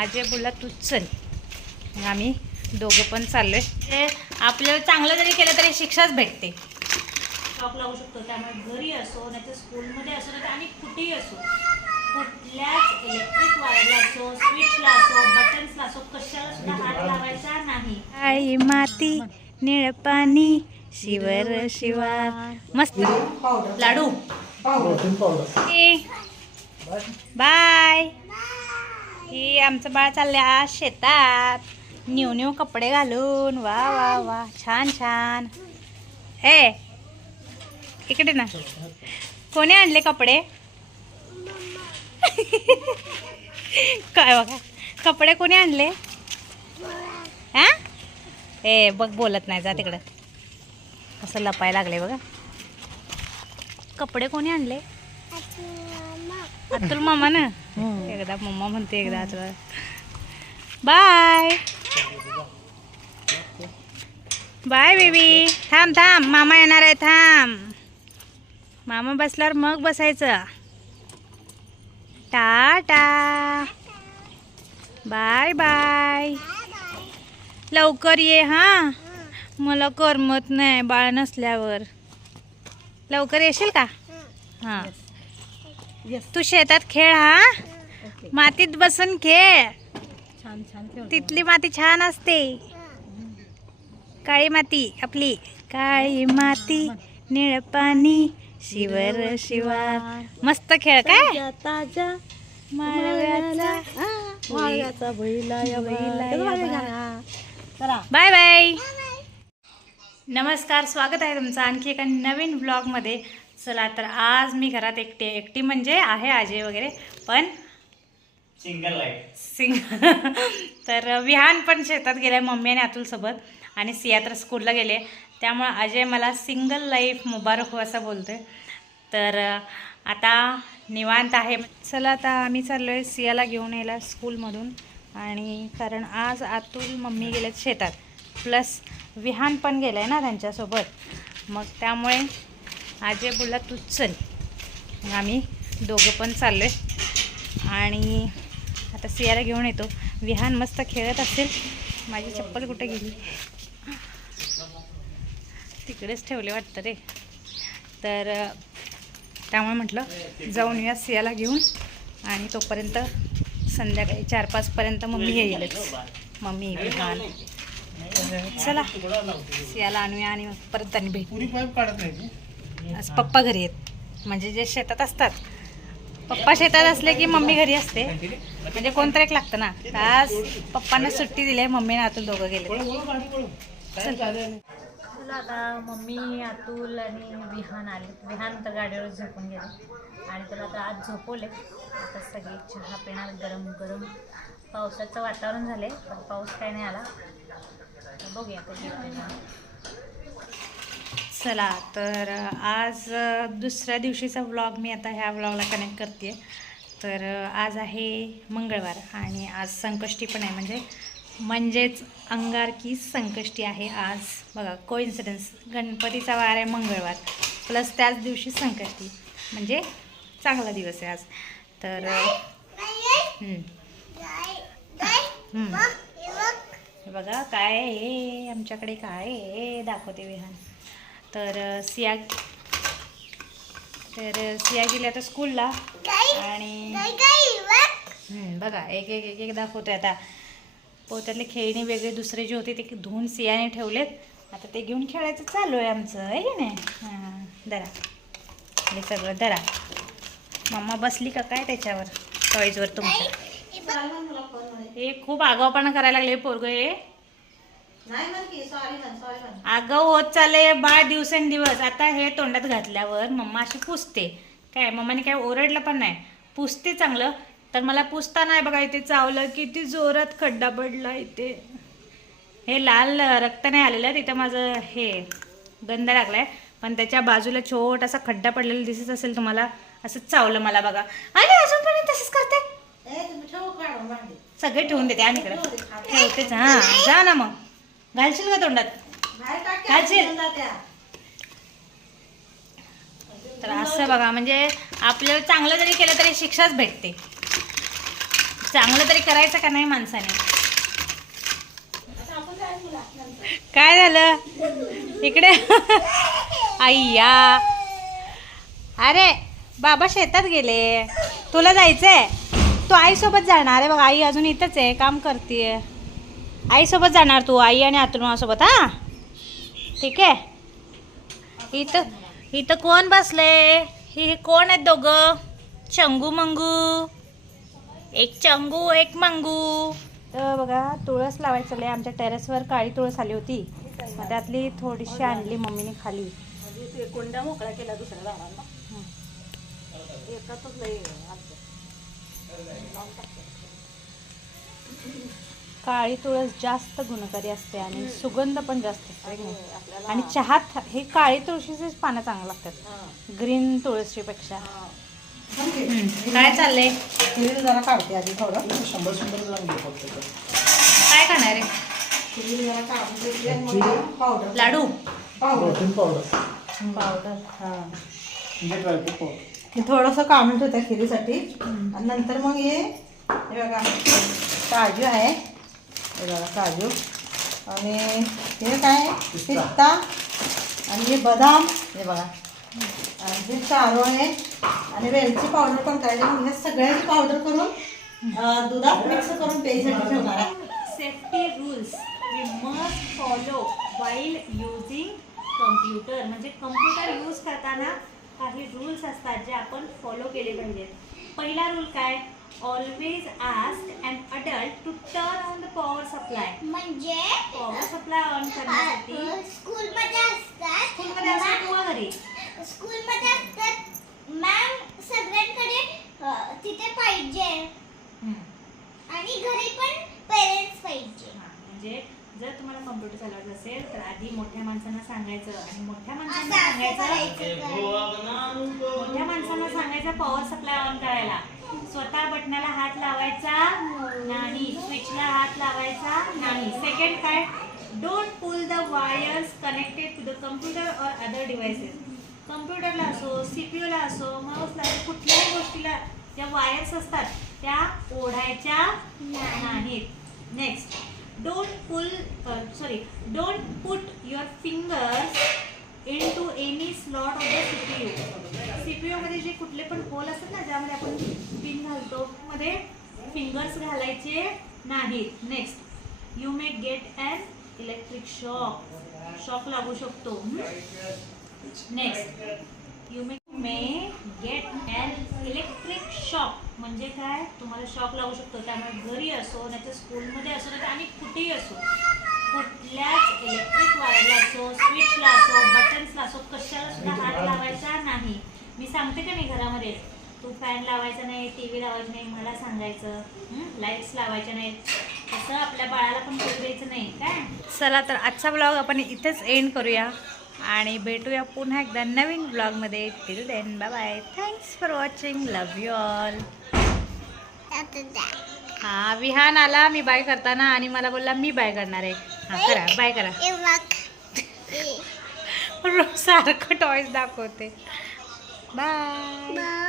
आजी बोलला तूच चल. आम्ही दोघं पण चाललोय. ते आपल्याला चांगलं जरी केलं तरी शिक्षाच भेटते. शॉप लावू शकतो त्यामुळे घरी असो नाही तर स्कूलमध्ये असो नाही तर आणि कुठेही असो कुठल्याच इलेक्ट्रिक वायरला असो स्विचला असो बटन्सला असो कशाला सुद्धा हात लावायचा नाही. काळी माती निळ पाणी शिवर शिवार मस्त. लाडू. बाय. की आमचं बाळ चाललंय आज शेतात. न्यू न्यू कपडे घालून. वा वा वा. छान छान. ए इकडे ना. कोणी आणले कपडे? काय बघा. कपडे कोणी आणले? हा? ए बघ बोलत नाही जा तिकडं. कसं लपायला लागले बघा. कपडे कोणी आणले? अतुल मामा. ना एकदा मम्मा म्हणते एकदा अतुल बाय. Bye baby. थांब थांब. मामा येणार आहे थांब. मामा बसल्यावर मग बसायचं. टाटा. Bye bye. लवकर ये हा. मला करमत नाही बाळ नसल्यावर. लवकर येशील का? हां. तू शेतात खेळ हा? मातीत बसून खेळ. छान छान ठेव तिथली माती छान असते. काळी माती आपली. काळी माती निळ पाणी शिवर शिवार. मस्त खेळ काय? ताजा माळव्याचा बाय बाय. नमस्कार स्वागत आहे तुमचं आणखी एका नवीन ब्लॉगमध्ये चला तर आज मी घरात एकटी एकटी म्हणजे आहे अजय वगैरे पण सिंगल लाईफ सिंग तर विहान पण शेतात गेलाय मम्मी आणि अतुलसोबत आणि सिया तर स्कूलला गेले. त्यामुळं अजय मला सिंगल लाईफ मुबारक हो असं बोलतोय. तर अ, आता निवांत आहे. चला आता आम्ही चाललो आहे सियाला घेऊन यायला स्कूलमधून आणि कारण आज अतुल मम्मी गेलेत शेतात. प्लस विहान पण गेलं आहे ना त्यांच्यासोबत. मग त्यामुळे आजे बोलला तूच चल. मग आम्ही दोघं पण चाललो आहे आणि आता सियाला घेऊन येतो. विहान मस्त खेळत असेल. माझी चप्पल कुठे गेली? तिकडेच ठेवले वाटतं रे. तर त्यामुळे म्हटलं जाऊन या सियाला घेऊन. आणि तोपर्यंत संध्याकाळी चार पाचपर्यंत मम्मी येईलच मम्मी विहान. चला सियाला आणूया आणि परत त्यांनी भेटू आज पप्पा घरी आहेत म्हणजे जे शेतात असतात. पप्पा शेतात असले की मम्मी घरी असते. म्हणजे कोणतरी एक लागतं ना. आज पप्पांना सुट्टी दिली आहे मम्मीने आतून दोघं गेले. आता मम्मी अतुल आणि विहान आले. विहान तर गाडीवर झोपून गेले. आणि त्याला आता आज झोपवले. आता सगळी चहा पिणार गरम गरम. पावसाचं वातावरण झाले पण पाऊस काही नाही आला. तर बघूया कधी. चला तर आज दुसऱ्या दिवशीचा व्लॉग मी आता ह्या व्लॉगला कनेक्ट करते तर आज आहे मंगळवार आणि आज संकष्टी पण आहे. म्हणजे म्हणजेच अंगारकी संकष्टी आहे आज. बघा कोइन्सिडन्स गणपतीचा वार आहे मंगळवार. प्लस त्याच दिवशी संकष्टी. म्हणजे चांगला दिवस आहे आज. तर बघा काय आहे? आमच्याकडे काय आहे? हे दाखवते विहान तर सिया तर सिया गेली आता स्कूलला आणि बघा एक एक एक एक दाखवते आता. पोत्यातले खेळणी वेगळे दुसरे जे होते ते धुवून सियाने ठेवलेत. आता ते घेऊन खेळायचं चालू आहे आमचं आहे की नाही? हां दरा हे सगळं दरा मम्मा बसली का काय त्याच्यावर? टॉईजवर तुमच्या? हे खूप आगावपणा करायला लागले पोरग हे. आगाव होत चालले बाळ दिवसेंदिवस. आता हे तोंडात घातल्यावर मम्मा अशी पुसते. काय मम्माने काय ओरडलं पण नाही. पुसते चांगलं. तर मला पुसता नाही बघा इथे चावलं किती जोरात खड्डा पडला इथे. हे लाल रक्त नाही आलेलं तिथं माझं हे गंध लागलाय. पण त्याच्या बाजूला छोटासा खड्डा पडलेला दिसत असेल तुम्हाला असंच चावलं मला बघा. आणि अजून पण तसंच करते. सगळे ठेवून देते आणि ठेवतेच हां. जा ना मग. घालशील का तोंडात? घालशील? तर असं बघा म्हणजे आपल्याला चांगलं जरी केलं तरी शिक्षाच भेटते. चांगलं तरी करायचं का नाही माणसाने? काय झालं? इकडे. आईया अरे बाबा शेतात गेले. तुला जायचंय? तू आईसोबत जाणार आहे बघ आई अजून इथंच आहे काम करते आईसोबत जाणार तू आई आणि आतुर्मासोबत हा? ठीक आहे. इथं इथं कोण बसले? ही कोण आहेत दोघं? चंगू मंगू. एक चंगू एक मंगू. तर बघा तुळस लावायचं चाललंय आमच्या टेरेसवर काळी तुळस आली होती. मग त्यातली थोडीशी आणली मम्मीने खाली. कोंडा मोकळा केला दुसऱ्या झाडांना एकातच लई काळी तुळस जास्त गुणकारी असते आणि सुगंध पण जास्त असते. है? आणि चहात हे काळी तुळशीचेच पानं चांगलं लागतात. ग्रीन तुळशी पेक्षा काय चाललंय? जरा काढते आधी थोडं. शंभर शंभर. काय करणार आहे? पावडर. लाडू. पावडर. Protein powder. पावडर हां. म्हणजे हे थोडंसं काढून ठेवते खिरीसाठी. आणि नंतर मग हे हे बघा काजू आहे. हे बघा काजू. आणि हे काय? पिस्ता. आणि हे बदाम. हे बघा. आणि हे चारो आहे. आणि वेलची पावडर पण करायची. मग हे सगळ्याची पावडर करून दुधात मिक्स करून प्यायसाठी ठेवणार आहे safety rules we must follow while using computer म्हणजे कम्प्युटर यूज करताना काही रूल्स असतात जे आपण फॉलो केले पाहिजेत. पहिला रूल काय? Always ask and adult to turn on the power supply म्हणजे? पॉवर सप्लाय ऑन करण्यासाठी स्कूलमध्ये असतात. स्कूलमध्ये असतो किंवा घरी. स्कूलमध्ये असतात. मॅम सगळ्यांकडे अ, तिथे पाहिजे. आणि घरी पण पेरेंट्स पाहिजे. हा, म्हणजे जर तुम्हाला कम्प्युटर चालवायचं असेल तर आधी मोठ्या माणसांना सांगायचं आणि मोठ्या माणसांना असं सांगायचं करायचं? मोठ्या माणसांना सांगायचं पॉवर सप्लाय ऑन करायला. स्वतः बटनाला हात लावायचा. नाही स्विचला हात लावायचा नाही. सेकंड काय don't pull the wires connected to the computer or other devices कम्प्युटरला असो सीपीयूला असो माऊसला असो कुठल्याही गोष्टीला ज्या वायर्स असतात त्या ओढायच्या नाहीत. Next don't pull sorry don't put your fingers into any slot of the CPU CPU मध्ये जे कुठले पण होल असतात ना ज्यामध्ये आपण पिन घालतो मध्ये फिंगर्स घालायचे नाहीत. Next you may get an electric shock shock लागू शकतो. Next you may may get an electric shock म्हणजे काय? तुम्हाला शॉक लागू शकतो. त्यामुळे घरी असो नाही तर स्कूलमध्ये असो नाही तर आणि कुठेही असो. कुठल्याच इलेक्ट्रिक वायरला असो स्विचला असो बटन्सला असो कशाला सुद्धा हात लावायचा नाही. मी सांगते का नाही घरामध्ये? तू फॅन लावायचा नाही टी व्ही लावायचं नाही मला सांगायचं. लाईट्स लावायच्या नाहीत. तसं आपल्या बाळाला पण करू द्यायचं नाही काय? चला तर आजचा ब्लॉग आपण इथेच एंड करूया. आणि भेटूया पुन्हा एकदा नवीन ब्लॉगमध्ये till then bye bye thanks for watching love you all. हा विहान आला. मी बाय करताना आणि मला बोलला मी बाय करणार आहे. हा करा. बाय करा. सारखं टॉईस दाखवते. Bye bye